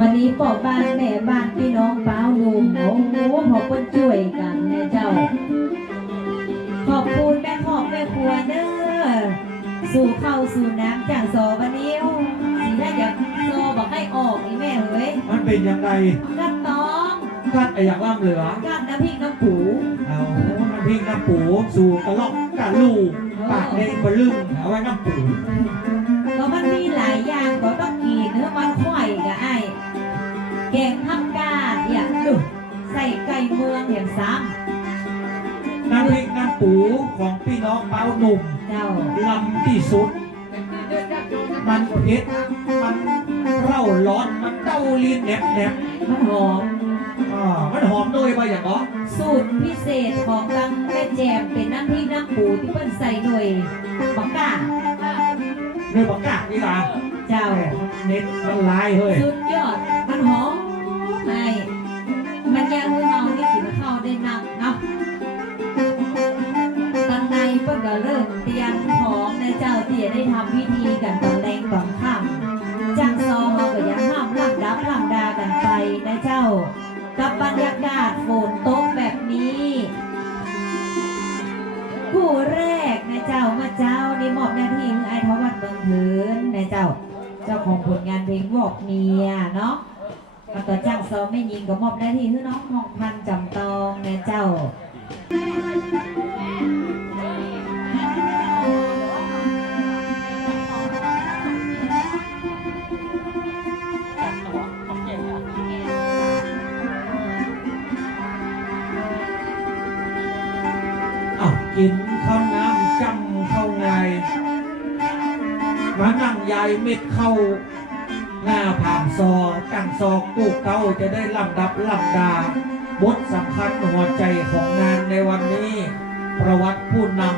วันนี้พ่อบ้านแม่บ้านพี่น้องเป้าหนุ่มโอ้โหขอบคุณช่วยกันนะเจ้าขอบคุณแม่ขอบแม่ครัวเด้อสู่ข้าวสู่น้ำจากสอวันนี้สีได้อยากโซบอกให้ออกอีแม่เฮ้ยมันเป็นยังไงกัดน้องกัดอย่างล่ำเหลือกัดน้ำพริกน้ำปู เอาน้ำพริกน้ำปูสู่กระลอกกระลูปากเด้งบะลึงเอาไว้น้ำปูก็มันมีหลายอย่างก็ต้องกินเนื้อมันข่อยกับไอ้แกงทับกาดอย่างดุใส่ไก่เมืองอย่างซ้ำน้ำพริกน้ำปูของพี่น้องเป้าหนุ่มเจ้าลำที่สุดมันเผ็ดมันเร่าร้อนมันเต้าลิ้นแหนบมันหอมมันหอมด้วยไปอย่างอ๋อสูตรพิเศษของตังแม่แจมเป็นน้ำพริกน้ำปูที่เพิ่นใส่หน่วยบักกาหน่วยบักกานี่ล่ะเจ้าเน็ตมันลายเฮ้ยสุดยอดมันหอมไงมันยังมือเมานี่กินข้าวได้นักเนาะตอนในเพิ่นก็เริ่มเตรียมของในเจ้าที่จะได้ทำพิธีกันตอนแรงตอนค่ำจังซอเขาก็ยังห้ามลำดับลำดากันไปนะเจ้ากับบรรยากาศฝนตกแบบนี้คู่แรกนะเจ้ามาเจ้านี่มอบหน้าที่มือไอทวัดเมืองพื้นนะเจ้าของผลงานเพลงวอกเมียเนาะแล้วก็จ้างซอไม่ยิงก็มอบหน้าที่ให้น้องทองพันจำตองนะเจ้ากินข้าวน้ำจำข้าวไงมานั่งยายเม็ดเข้าหน้าผ่านซอตั้งซอกู้เก้าจะได้ลำดับลำดาบทสำคัญหัวใจของงานในวันนี้ประวัติผู้นำ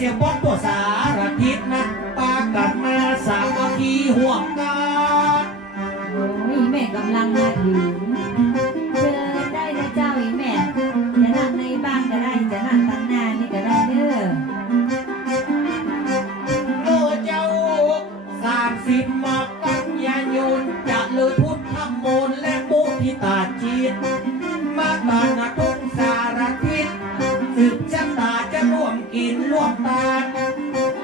เสียงบอลตัวสารทิศนะปากันมาสามัคคีห่วงกันโอ้ยแม่กำลังมาถึงเชิญได้เลยเจ้าอีแม่จะนั่งในบ้านก็ได้จะนั่งตั้งหน้านี่ก็ได้เด้อเจ้า30มากันยายนจะเลือพุทธมนและมุทิตาจิตมาตานาทุกสารทิศสืบชะตาจะร่วมกินร่วมตา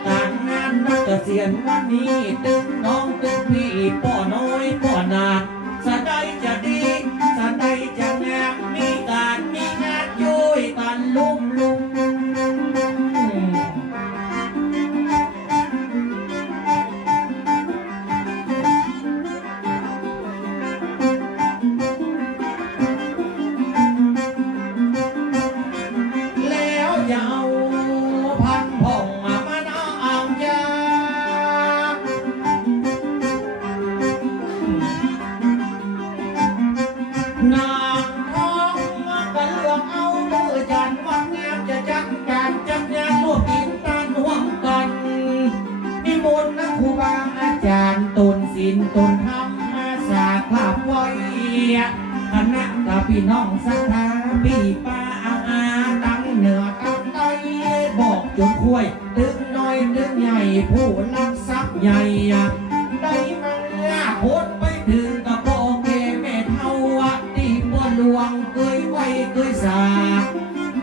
การงานนักเกษียณวันนี้ตึงน้องตึงพี่ป่อน้อยป่อนาสะใดจะดีสะใดจะงามมีการมีงานยุยกันลุ่มนางท้องกันเลือกเอามือจันวัดงามจะจัดการจัดงานร่วมกินตานห่วงกันนิมนต์นะครูบาอาจารย์ตนศีลตนธรรมมาสาภาพไว้คณะกับพี่น้องศรัทธาพี่ป้าอาตั้งเหนือตั้งใต้บอกจนคุยตึกน้อยตึกใหญ่ผู้รักทรัพย์ใหญ่ได้มาพ้นไปถึงกับพ่อแก่แม่เท่าที่บ่หลวงเคยไว้เคยสา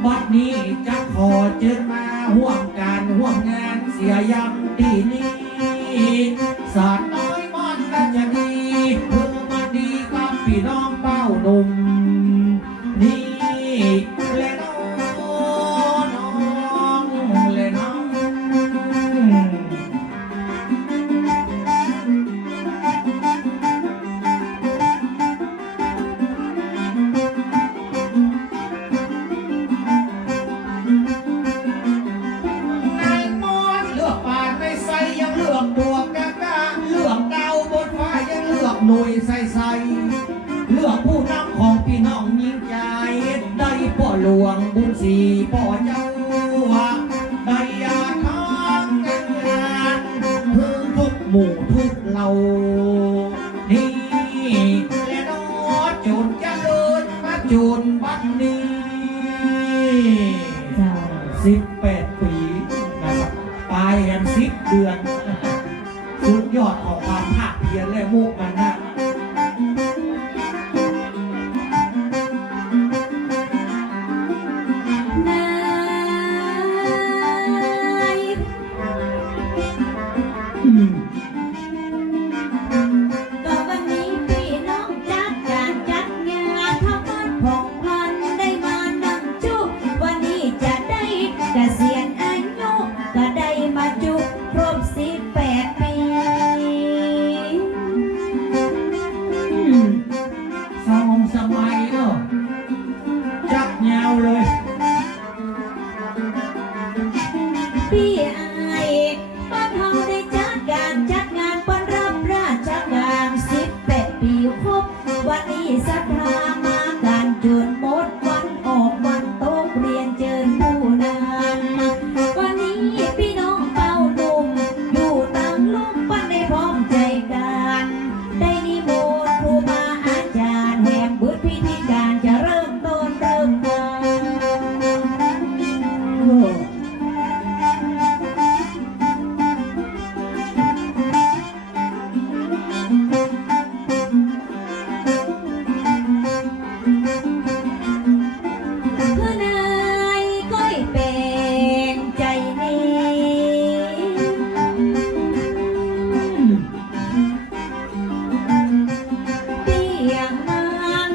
บัดนี้จะขอเชิญมาห่วงการห่วงงานเสียยังที่นี้สาดน้อยมันกันจะดีเพื่อมาดีกับพี่น้องเป้าหนุ่มนี่และน้องและน้องหน่วยใส่เลือกผู้น งของพี่น้องยิ่งใจได้พ่อหลวงบุญศรีพ่อเจ้าได้ยาทางงานเพื่อทุกหมู่ทุกเหล่านี่และน้อจุนเจริญมาจุนบัดนี้ เจ้า 18 ปีนะครับตายกัน10 เดือนสุดยอดของความภาคเพียรและมุกมันนะ ก็วันนี้พี่น้องจัดการจัดงานทั้งบ้านผ่องพันได้มานั่งจุบวันนี้จะได้เกษียณอายุก็ได้มาจุบครบ18 ปี สองสมัยเนาะจักยาวเลย พี่อายบ้านเฮาได้จัดการจัดงานต้อนรับราชการ18 ปีครบวันนี้ศรัทธามาการจนหมดวันออกวันโตกเรียนเจิญผู้นำวันนี้พี่น้องเต้าหนุ่มอยู่ต่างลุ่มปั้นได้พร้อมใจกันได้นิมนต์ครูบาอาจารย์แหมบุตรพิธีการจะเริ่มต้นเริ่มงาน เพื่อนายก้อยเป็นใจนี้เปียงมัน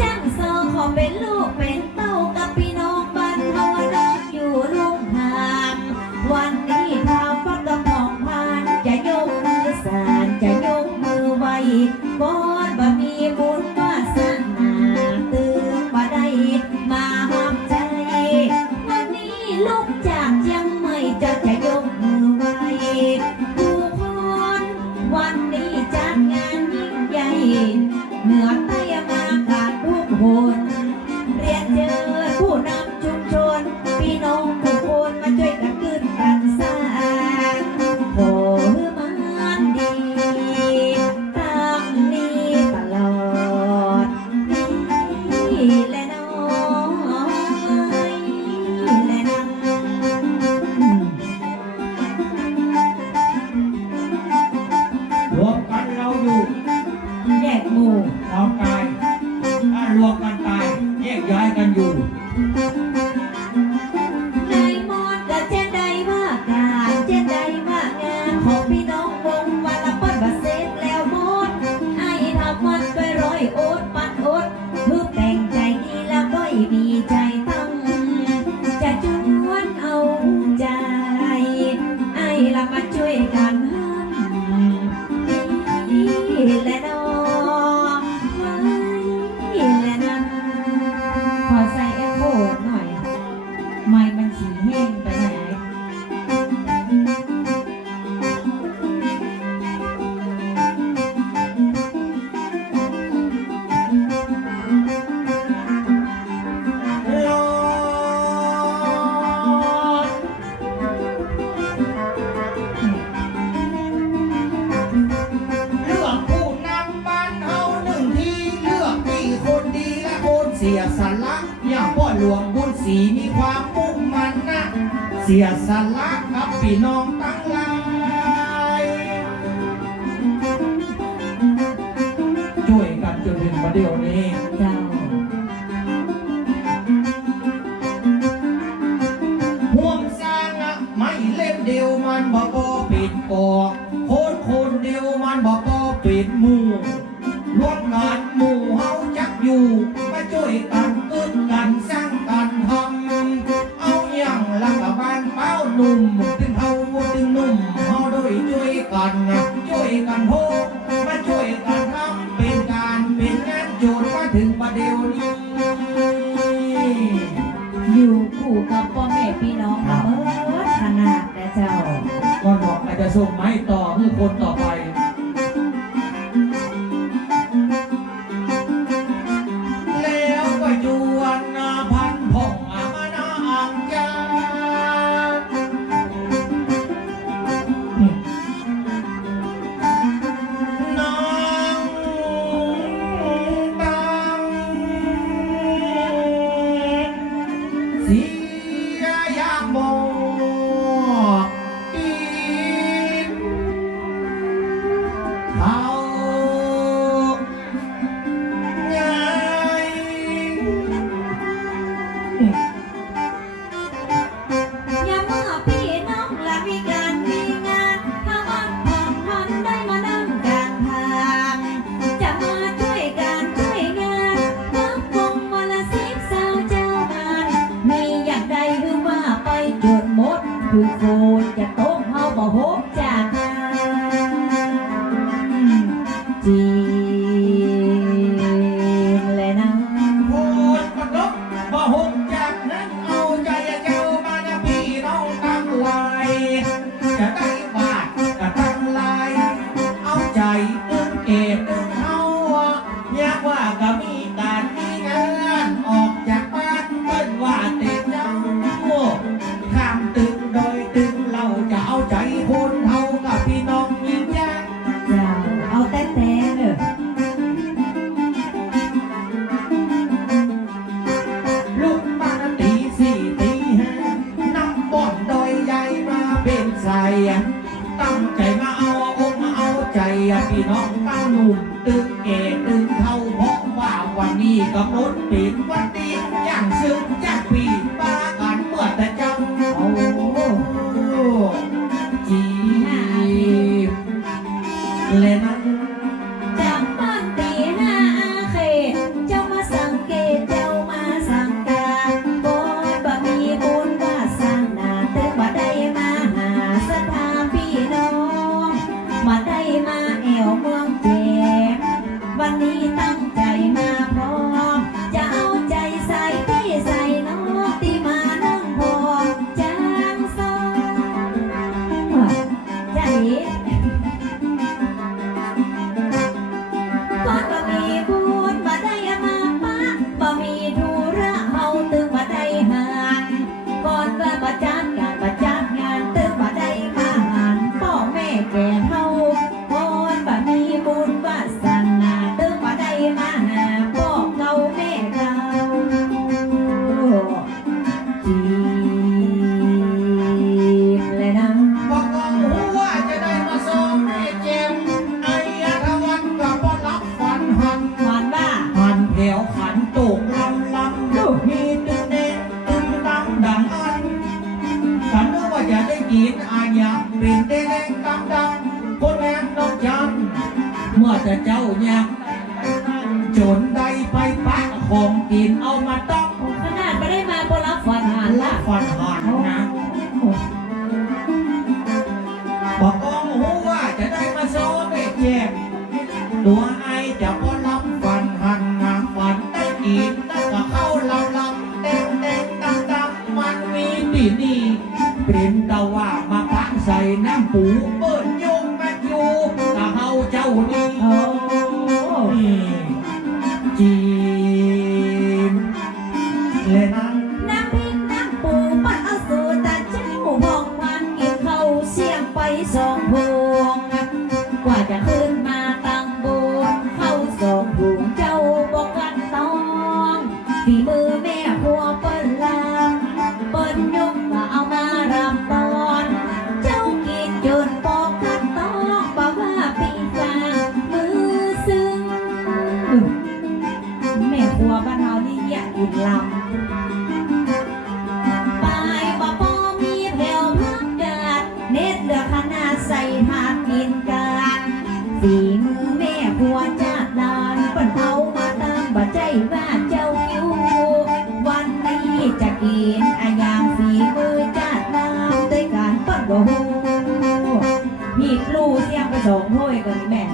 จังโซขอเป็นลูกเป็นเต้ากับพี่น้องบ้านเฮารักอยู่ลุ่มหามวันนี้ท้าวฟักกระหม่อมพันจะยกมือสานจะยกมือไหวก่อนบ่มีบุญวาสนาตื่นบ่ได้มาห้ามใจวันนี้ลูกจากเชียงใหม่จะยกมือไหวผู้คนวันนี้จัดงานยิ่งใหญ่เหนือใต้มาการทุกคนเรียนเจอผู้นำชุมชนพี่น้องทุกคนมาช่วยกันขึ้นกันสร้างโอ้มันดีตั้งนี้ตลอดนี่แหละน้อยและนั่ง รวมกันเราอยู่ แยกหมู่ เราตายถ้ารวมกันตายแยกย้ายกันอยู่ นายมอนกับเจนใดว่าการเจนใดว่างานของพี่น้องวงวันละปั้นบัเสร็จแล้วหมดไอ้ทำมันไปร้อยโอ๊ตปัดโอ๊ตเพื่อแต่งใจดีแล้วก็ดีใจตั้งจะชวนเอาใจ ไอ้ละมาช่วยกันห้ามนี่แหละน้องนี่แหละนั่นขอใส่แอคโคหน่อย ไม่มันสีแห้งไปไหน รอดเลือกผู้นำบ้านเฮาหนึ่งทีเลือกที่คนดีและคนเสียสละอย่างพ่อหลวงบุญศรีมีความมุ่งมั่นนะเสียสละกับพี่น้องตั้งหลายช่วยกันจนถึงประเดี๋ยวนี้ เจ้า ห่วงสร้างอะไม่เล่มเดียวมันบ่พอปิดกอกคนเดียวมันบ่พอปิดหมู่รวมกันหมู่เฮาจักอยู่มาช่วยกันกึดกันสร้างกันทำเอาอย่างละกะบ้านเป้าหนุ่มถึงเฮาถึงหนุ่มเฮาด้วยช่วยกันช่วยกันโฮมาช่วยกันทำเป็นการเป็นงานโจทย์มาถึงประเดี๋ยวนี้ อยู่คู่กับพ่อแม่พี่น้องมาเมื่อขนาดนะเจ้า ก็บอกอาจจะส่งไม้ต่อให้คนต่อไป เสียยามบอกกินเขาไง อย่าเมื่อพี่น้องละมีการมีงานถ้าวันผ่อนพันได้มานั่งกลางทางจะมาช่วยการช่วยงานนับวงวันละ10 20เจ้างานมีอย่างใดหรือว่าไปจนหมดคือโฟนจะโต๊ะเฮาบ่ฮบจากจีนเลยนะ พูดกระทบบ่หกจากนั้นเอาใจเจ้ามานะพี่น้องตั้งไว้จะได้บาทจะตั้งลายเอาใจตึงเกตตึงเฮาอยากว่าก็มีการมีงานออกจากบ้านเปิ้นว่าเต็มเจ้าข้ามตึงโดยตึงเราจะเอาใจคนเฮากับพี่น้องยิ่งยัง เจ้าเอาแต่เด้อ ลุกมาตี4ตี5นำบ่อนโดยใหญ่มาเป็นใส่ตั้งใจมาเอาอกมาเอาใจพี่น้องตั้งหนุ่มตึงเกตึงเท่าเพราะว่าวันนี้กำหนดเป็นวันดีอย่างซึ่งจากปีป้ากันเมื่อแต่จังโอ้จีบเลยนั้น จากบ้านตี5อาเขตเจ้ามาสังเกตเจ้ามาสังกาบนบ่มีบุญวาสนาถึงบ่ได้มาหาสถานพี่น้องมาได้มาแอวเมืองแจมวันนี้ตั้งใจมาพร้อมจะเอาใจใส่พี่ใส่น้องที่มานั่งพอจางซองใจ ก่อนบ่มีบุญบ่ได้มาปะบ่มีธุระเฮาตึงบ่ได้หานก่อนก็บ่จัดการบ่จัดงานตึงบ่ได้มาหานพ่อแม่แก่เฮาก่อนบ่มีบุญวาสนาตึงบ่ได้มาหาพ่อเก่าแม่เก่าจีบเลยนะ บอกกองหัวจะได้มาส่งให้เจมไอ้ยทวันกับบ่รับฝันหัน หวานบ้า หันแถวขันตกลำลำลูกมีตึงเด็กตึงดังดังอันฉันนึกว่าจะได้ยินอาญาเป็นเด็กดังดังคนแม่น้องจันเมื่อแต่เจ้าเนี่ยจนได้ไปปักของกินเอามาต้อง ขนาดไม่ได้มาบนรับฝันหาน รั ละ บฝันหันนะบอกกองหัวจะได้มาโซ่เด็กแย่ตัวไอจะบ่รับฝันหันงาฝันได้กินแล้วก็เข้าลำลำแดงแดงดำดำมันมีตีนี่เป็นตะว่ามาพักใส่น้ำปูเปิดยงมันอยู่กะเฮาเจ้านี่ โอ้ จีนเลยนะ น้ำพริกน้ำปูปัดเอาสูตรแต่เจ้าบอกวันกินเข้าเสียงไป2 พวงกว่าจะขึ้นมาตั้งบนเข้า2 พวงเจ้าบอกกันต้องฝีมือแม่ครัวเปิ้นลำเปิ้นยกก็เอามารำตอนเจ้ากินจนบอกกันต้องบอกว่าปีกลางมือซึ้งแม่ครัวบ้านเรานี่อยากกินลำ ไปบ่พอมีแผ่วพักกาดเน็ดเหลือขนาดใส่ถาดกินกันฝีมือแม่ผัวจัดดานเปิ้นเอามาตามบ่ใจว่าเจ้าคิววันนี้จะกินอะอย่างฝีมือจัดดานด้วยการเปิ้นบ่ฮู้หีบลู่เสียงไป2 ถ้วยก่อนนี่แม่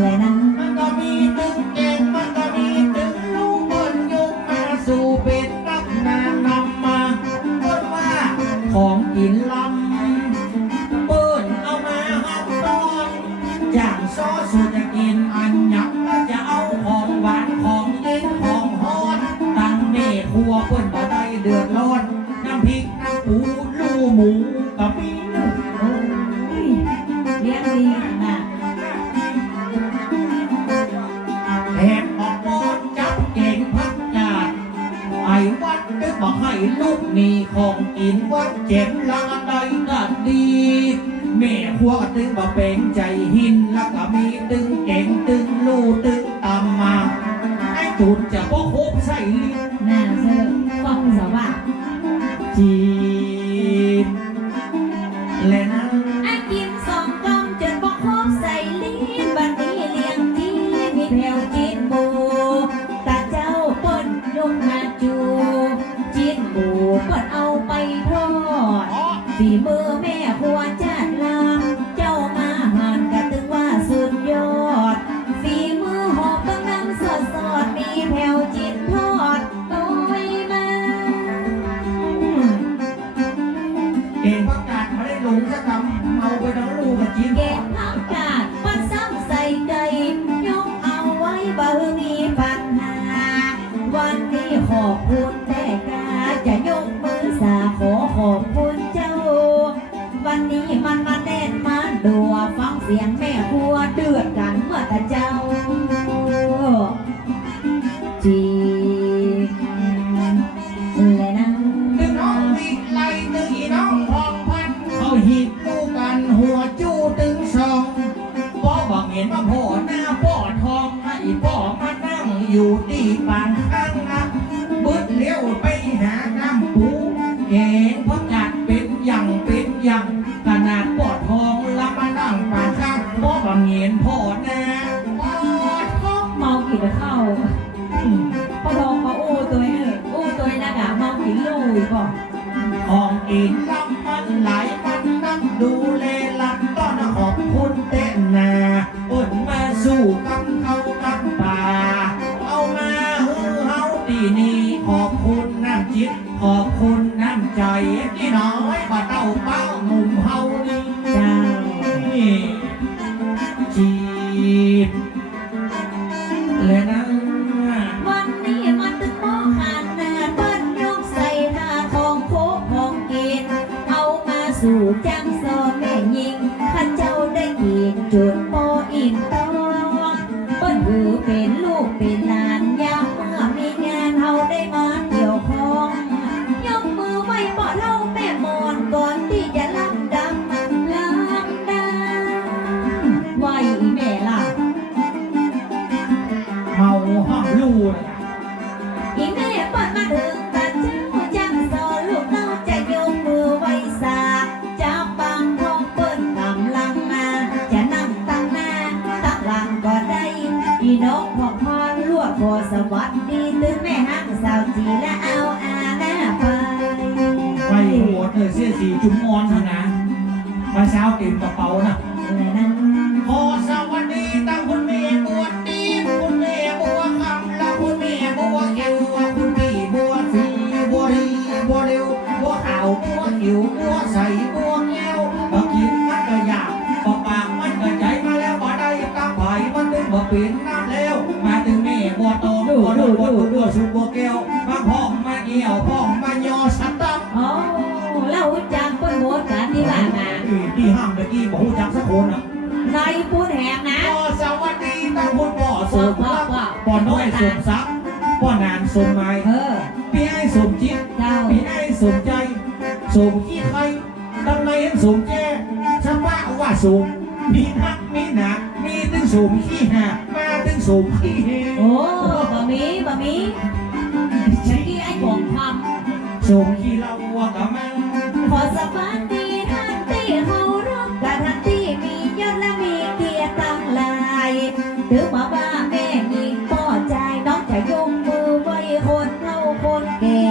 เลยนะ มันก็มีตึงเก่งมันก็มีตึงลูกบนยกมาสู่เป็นรักนางนำมาคนว่าของกินลำเปิ้นเอามาหักตอนจากซอสจะกินอันยักก็จะเอาของหวานของเย็นของฮอนตั้งแม่ครัวเปิ้นบ่ได้เดือดร้อนน้ำพริกน้ำปูลูหมูกับมี โอ้ยเลี้ยงดีนะ แหกออกบอนจับเก่งพักกาดไอ้ว บอกให้ลูกมีของกินวัดเจ็บละใดก็ดีแม่หัวตึงบ่เป็นใจหินแล้วก็มีตึงเก่งตึงลู่ตึงตามมาไอ้จุดจะบ่ครบใส่ลิ้น หน้าเสื้อฟังสว่า จีนและนะ ไอ้กินสองกำจนบอกครบใส่ลิ้นบัดนี้เลี้ยงจีนมีแผ่วจีนหมูตาเจ้าเปิ้นยกมาจูจีนหมูเปิ้นเอาไปทอดฝีมือแม่ครัวจัดลำเจ้ามาหันกะตึงว่าสุดยอดฝีมือหอบต้องน้ำสดสดมีแผ่วจีนทอดโดยมา เก่งประกาศมาได้หลงจะทำเอาไปทั้งลูกกับจีน เก็บผักกาดมาซ้ำใส่ใจยกเอาไว้บ่มีปัญหาวันนี้ขอบคุณแต่กาจะยกมือสาขอขอบคุณเจ้า วันนี้มันมาแน่นมาดัวฟังเสียงแม่ครัวเดือดกันเมื่อแต่เจ้าจีและนั่ง นึกน้องวิไลนึกอีน้องทองพันเขาหิบลูกกันหัวจู้ตึงสองพ่อบอกเห็นว่าพ่อหน้าพ่อทองให้พ่อมานั่งอยู่ที่ปางข้างนะบึดเลี้ยวไปหาน้ำปูเก่งเพราะจัดเป็นอย่างขนาดพ่อทองละมานั่งปางข้างพ่อบอกเห็นพ่อหน้าพ่อทอง เมากินข้าวพอทองมาอู้ตัวนี้อู้ตัวนี้นะกะเมากินลุยก่อน ของกินลำมันไหลมันนั่งดูแลลำต้อนขอบคุณเต้นนาอุ่นมาสู่กำเขากำป่าเอามาฮือเฮาดีนี่ขอบคุณน้ำจิตขอบคุณน้ำใจที่น้อยบ่เต้าเป้าหนุ่มเฮานี่ เจ้า จีบและนะ วันนี้มันตึงหม้อขานนาเปิ้นยกใส่หน้าของโคกของกินเอามาสู่จังซอแม่ยิงข้าเจ้าได้กินจุดโปอิ่มต้องเปิ้นถือเป็นลูกเป็นหลานยามเมื่อมีงานเฮาได้มาเกี่ยวข้องยกมือไหว้บ่เท่าแม่มอนก่อนที่จะลำดังไหว้อีแม่ล่ะ เฮาห้ามลู่นะ อีแม่เปิดมาถึงตาเจ้าจังสอนลูกเต้าจะยกมือไหว้สาจับบางทองเปิ้นกำลังมาจะนั่งตั้งหน้าตั้งหลังก็ได้อีน้องของพรลวดขอสวัสดีตึงแม่ฮักสาวจีและเอาอาหน้าไป ไปหัวเธอเสียสีจุ่มอ่อนเท่านั้นมาเช้าเต็มกระเป๋านะ และนั้น ขอสวัสดีตั้งคุณแม่บัวตีคุณแม่บัวคำและคุณแม่บัวเขียวคุณพี่บัวสีบัวรีบัวเร็วบัวขาวบัวเขียวบัวใสบัวแก้วมากินมันก็อยากปอกปากมันก็ใจมาแล้วบ่ได้ตั้งไผ่มันถึงบ่เป็นน้ำแล้วมาถึงแม่บัวโตบัวดูบัวดูบัวสุบัวแก้วมาพ้องมาเอี่ยวพ้องมายอสัตว์ตั้ง โอ้เล่าจากเปิ้นโบสกันที่ว่ามา ที่ห้ามเมื่อกี้บอกจักสักคนอ่ะ ในพูดแหงนะ พ่อสวัสดีตั้งคุณพ่อสมรักพ่อน้อยสมศักดิ์พ่อนางสมหมาย พี่ไอ้สมจิต เจ้า พี่ไอ้สมใจสมขี้ใครตั้งในสมแจ้ชะบะว่าสมมีนักมีหนักมีถึงสมขี้หามาถึงสมขี้เฮ โอ้บะหมี่ฉันกี้ไอ้ของคำ สมขี้เราวัวกะมัง ขอสวัสดีท่านที่เขารักกับท่านที่มียศและมีเกียรติตั้งหลายถึงมาว่าแม่หญิงพ่อใจน้องจะยกมือไหว้คนเฒ่าคนแก่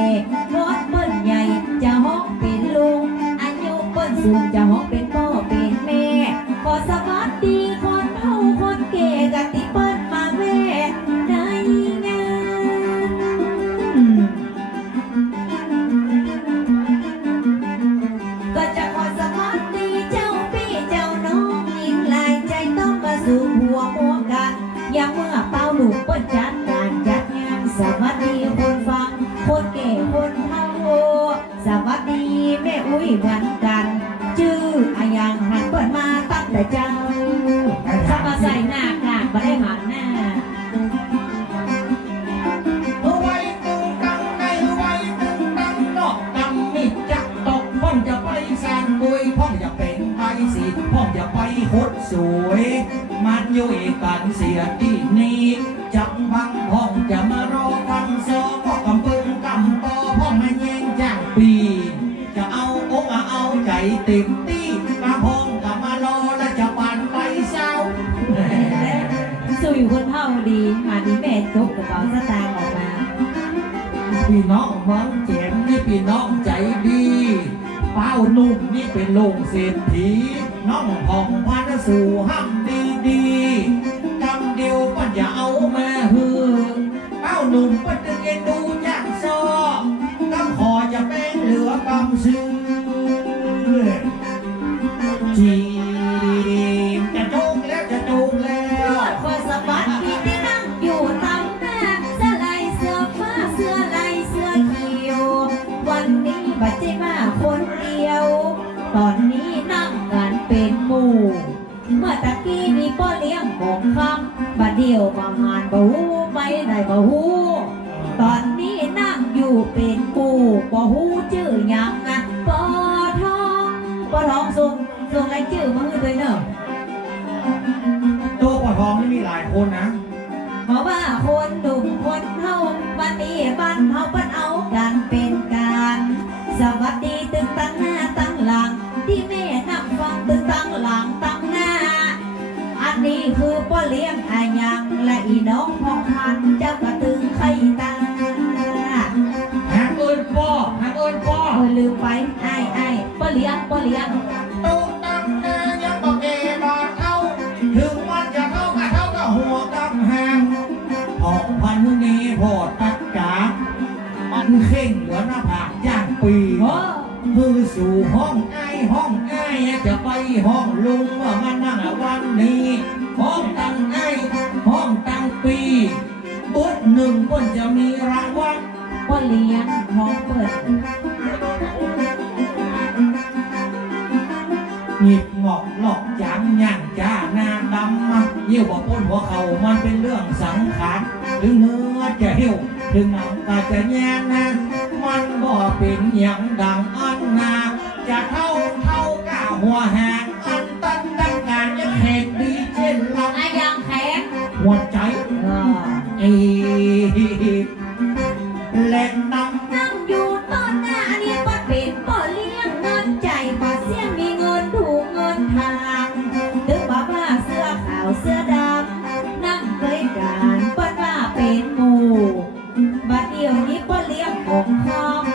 รถเปิ้นใหญ่จะฮ้องเป็นลุงอายุเปิ้นสูงจะฮ้องเป็นพ่อเป็นแม่ขอสวัสดีคนเฒ่าคนแก่กับที่เปิ้นมาแม่ในงาน ก็จะขอสวัสดีเจ้าพี่เจ้าน้องหญิงหลายใจต้องมาสู่หัวหมัวกันอย่าเมื่อเป้าหนุ่มเปิ้นจัดการจัดงานสวัสดีคนฟังคนแก่คนเฒ่าสวัสดีแม่อุ้ยเหมือนกันชื่ออายังหันเปิ้นมาตั้งแต่เจ้าถ้ามาใส่หน้ากากมาได้หันหน้า ไว้ตึงตังในไว้ตึงตัง จะมารอฟังโซก็กำปึงกำปอพ่อมาแย่งจ้างปีจะเอาอกเอาใจเต็มที่มาพงกับมารอและจะปั่นไปเศร้า สู้อยู่คนเท่าดีมาดีแม่จกกระเป๋าสตางค์ออกมา พี่น้องเมืองเจียมนี่พี่น้องใจดีเป้านุ่มนี่เป็นโลงเศรษฐีน้องผ่องพันสู่ห้ำดีดีกำเดียวก็อย่าเอามาฮือเป้าหนุ่มก็ดึงเอ็นดูจากซอกก็ขอจะเป็นเหลือกำซื้อจีมจะจุกแล้วจะจุกแล้ว คนสะบัดที่ได้นั่งอยู่ตำหน้าเสื้อลายเสื้อฟ้าเสื้อลายเสื้อเขียววันนี้บัดใจมาคนเดียว ตอนนี้นั่งกันเป็นหมู่เมื่อตะกี้มีพ่อเลี้ยงของคำบัดเดียวประมาณบ่ฮู้ไปไหนบ่ฮู้ตอนนี้นั่งอยู่เป็นหมู่บ่ฮู้ชื่อหยังนะปอทองส่งรายชื่อมาให้ด้วยเนอะ ตัวปอทองนี่มีหลายคนนะ เพราะว่าคนหนุ่มคนเฮาวันนี้บ้านเฮาเปิ้นเอากันเป็นการสวัสดีตึงตั้งหน้าตั้งหลังที่แม่นั่งฟังตึงตั้งหลังตั้งหน้าอันนี้คือพ่อเลี้ยงอายังและอีน้องพ่อพันเจ้ากระตึงไข่ตา หางเอิญพ่อหางเอิญพ่อ ลืมไปไอ้พ่อเลี้ยง ตู้ตั้งแต่ยังบอกเอบาเข้าถึงวันจะเข้าก็เข้าก็หัวกำแหงพอพันนี้พอตัดกามันเข่งเหลือหน้าผากย่างปี โอ้ มือสู่ห้องไอ้จะไปห้องลุงว่ามันนั่งวันนี้ห้องตั้งไอ้ห้องตั้งปีบุ๊ดหนึ่งก็จะมีรางวัล พ่อเลี้ยงท้องเปิด หยิบหงอกหลอกจังย่างจ้านางดำมาเยี่ยวบอกพ้นหัวเขามันเป็นเรื่องสังขารถึงเนื้อจะเหี่ยวถึงหนังก็จะแย่นะมันบ่เป็นอย่างดังอันนาจะเท่ากะหัวแหงอันตั้งการยังแหกดีเช่นเรา อายังแข็ง หัวใจเอแหลกนำ นั่งอยู่ต้นหน้านี่ก็เป็นพ่อเลี้ยงเงินใจบ่เสียมีเงินถูกเงินทางถึงบอกว่าเสื้อขาวเสื้อดำนั่งเคยการเปิ้นว่าเป็นหมู่บัดเดียวนี้พ่อเลี้ยงของค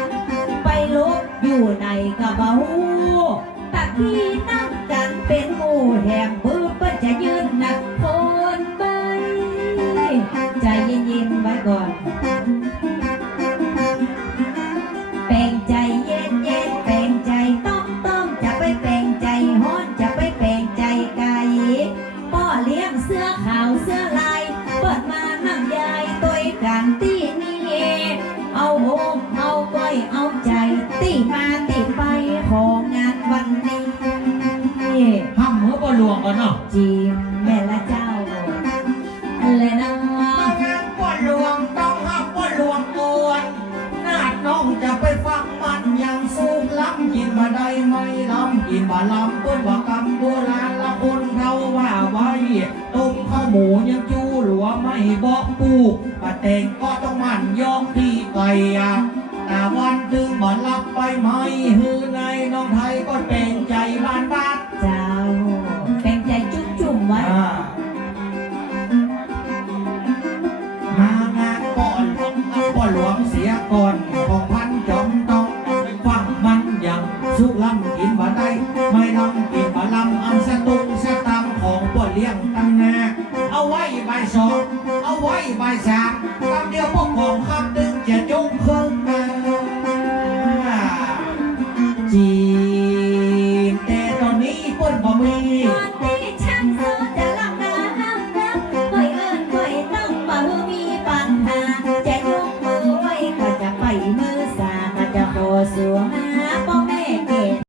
ำไปลบอยู่ในกระเป๋าตะกี้นั่งกันเป็นหมู่แหมมือเปิ้นจะยืนหนักคนไปใจเย็นๆไว้ก่อน แปลงใจเย็นแปลงใจต้มจะไปแปลงใจฮ้อนจะไปแปลงใจไก่พ่อเลี้ยงเสื้อขาวเสื้อลายเปิดมานั่งยายตัวกันตีนี่เอาอกเอาก้อยเอาใจตีมาตีไปของงานวันนี้ ห้ามหัวปลวงก่อนเนาะ จีแม่ละเจ้าอะไรนะ งานปลวงต้องห้ามปลวงโอนนาดน้องจะไปฟังมันอย่างสูงล้ำกินมาได้ไม่ล้ำกินมาล้ำต้นว่ากำโบราณละคนเขาว่าไว้ต้มข้าวหมูยังจูหลัวไม่บอกปูปะเต็งก็ต้องมันยองที่ไก่แต่วันถึงมารับไปไม่ฮือในน้องไทยก็เป็นใจบ้านบ้าน เจ้าแปลงใจจุ่มไว้ มางานก่อนพ่อหลวงเสียก่อนของพันจอมต้องฟังมันอย่างสุกล้ำกินบ่ได้ไม่ล้ำกินบ่ล้ำอันสตุงสตามของพ่อเลี้ยงตั้งนาเอาไว้ใบสองเอาไว้ใบสามคำเดียวพวกของคำดึงจะจงเพิ่งมาจีบแต่ตอนนี้เปิ้นบ่มี ตอนที่ฉันซื้อจะลำนาน้ำน้ำเคยเอิ้นเคยต้องมาเพื่อมีปัญหาจะยกมือไว้ก็จะไปมือสาก็จะขอสวง